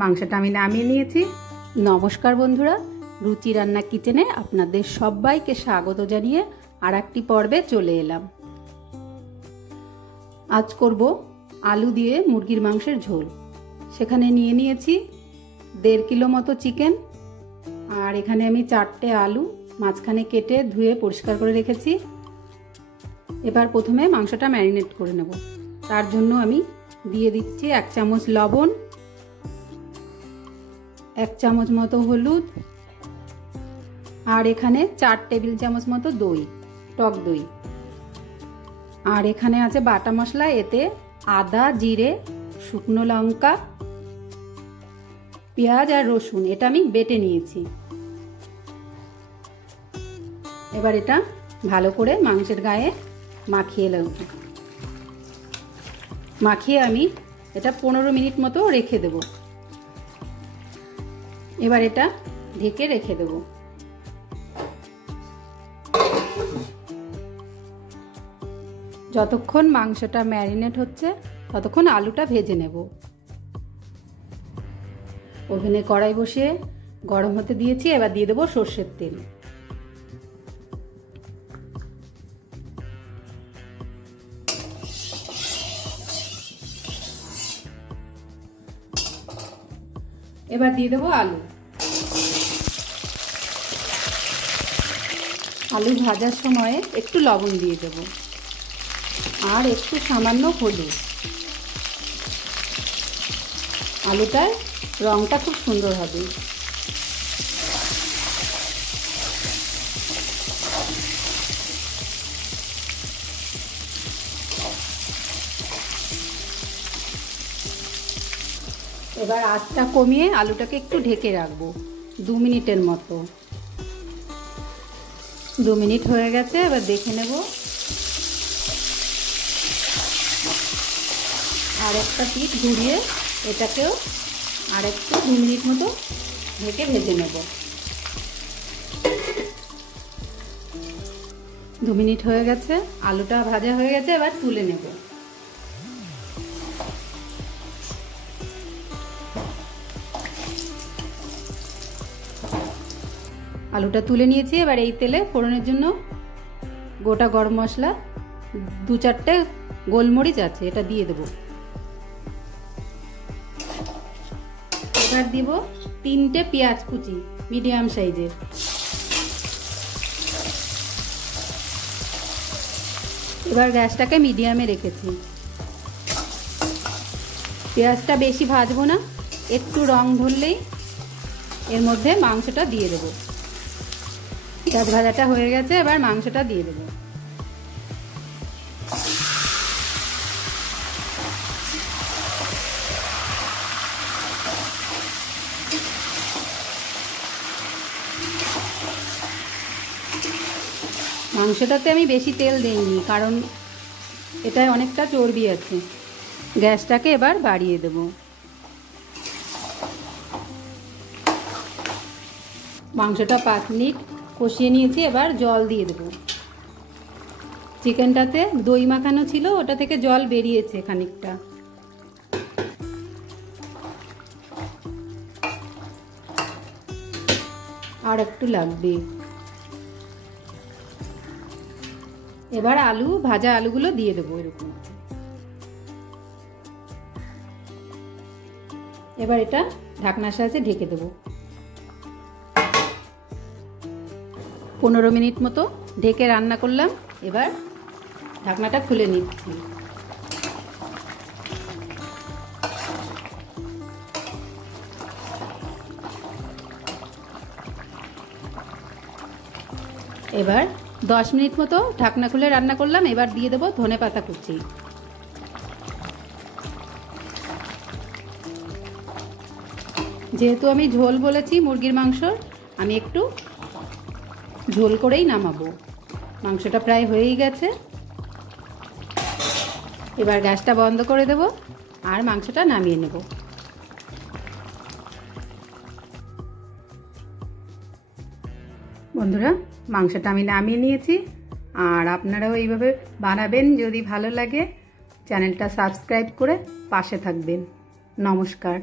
মাংসটা আমি নামিয়ে নিয়েছি। নমস্কার বন্ধুরা, রুচি রান্না কিচেনে আপনাদের সবাইকে স্বাগত জানিয়ে আর একটি পর্বে চলে এলাম। আজ করব আলু দিয়ে মুরগির মাংসের ঝোল। সেখানে নিয়ে নিয়েছি 1.5 কিলো মতো চিকেন, আর এখানে আমি 4টে আলু মাঝখানে কেটে ধুয়ে পরিষ্কার করে রেখেছি। এবার প্রথমে মাংসটা ম্যারিনেট করে নেব। তার জন্য আমি দিয়ে দিচ্ছি 1 চামচ লবণ, 1 চামচ মতো হলুদ, আর এখানে 4 টেবিল চামচ মতো দই, টক দই। আর এখানে আছে বাটা মশলা, এতে আদা, জিরে, শুকনো লঙ্কা, পেঁয়াজ আর রসুন, এটা আমি বেটে নিয়েছি। এবার এটা ভালো করে মাংসের গায়ে মাখিয়ে আমি এটা 15 মিনিট মতো রেখে দেব। এবার এটা ঢেকে রেখে দেব। যতক্ষণ মাংসটা ম্যারিনেট হচ্ছে ততক্ষণ আলুটা ভেজে নেব। ওভেনে কড়াই বসিয়ে গরম হতে দিয়েছি। এবার দিয়ে দেবো সর্ষের তেল। এবার দিয়ে দেবো আলু। আলু ভাজার সময় একটু লবণ দিয়ে দেবো আর একটু সামান্য হলুদ। আলুটার রংটা খুব সুন্দর হবে। এবার আঁচটা কমিয়ে আলুটাকে একটু ঢেকে রাখবো 2 মিনিটের মতো। 2 মিনিট হয়ে গেছে, এবার দেখে নেব। আর একটা পিঠ ঘুরিয়ে এটাকেও আর একটু 2 মিনিট মতো ঢেকে ভেজে নেব। 2 মিনিট হয়ে গেছে, আলুটা ভাজা হয়ে গেছে। এবার তুলে নেব। আলুটা তুলে নিয়েছি। এবার এই তেলে ফোড়নের জন্য গোটা গরম মশলা, 2-4টে গোলমরিচ আছে, এটা দিয়ে দেব। এবার দিব 3টে পেঁয়াজ কুচি, মিডিয়াম সাইজের। এবার গ্যাসটাকে মিডিয়ামে রেখেছি। পেঁয়াজটা বেশি ভাজবো না, একটু রং ধরলেই এর মধ্যে মাংসটা দিয়ে দেবো। পেঁয়াজ ভাজাটা হয়ে গেছে, এবার মাংসটা দিয়ে দেবো। মাংসটাতে আমি বেশি তেল দেইনি, কারণ এটায় অনেকটা চর্বি আছে। গ্যাসটাকে এবার বাড়িয়ে দেব। মাংসটা 5 মিনিট কষিয়ে নিয়েছি। এবার জল দিয়ে দেব। চিকেনটাতে দই মাখানো ছিল, ওটা থেকে জল বেরিয়েছে খানিকটা। আর একটু লাগবে। এবার ভাজা আলুগুলো দিয়ে দেবো এরকম। এবার এটা ঢাকনার সাহায্যে ঢেকে দেবো। 15 মিনিট মতো ঢেকে রান্না করলাম। এবার ঢাকনাটা খুলে নিচ্ছি। এবার 10 মিনিট মতো ঢাকনা খুলে রান্না করলাম। এবার দিয়ে দেবো ধনেপাতা কুচি। যেহেতু আমি ঝোল বলেছি মুরগির মাংসর, আমি একটু ঝোল করেই নামাবো। মাংসটা প্রায় হয়েই গেছে। এবার গ্যাসটা বন্ধ করে দেব আর মাংসটা নামিয়ে নেব। বন্ধুরা, মাংসটা আমি নামিয়ে নিয়েছি। আর আপনারাও এইভাবে বানাবেন। যদি ভালো লাগে চ্যানেলটা সাবস্ক্রাইব করে পাশে থাকবেন। নমস্কার।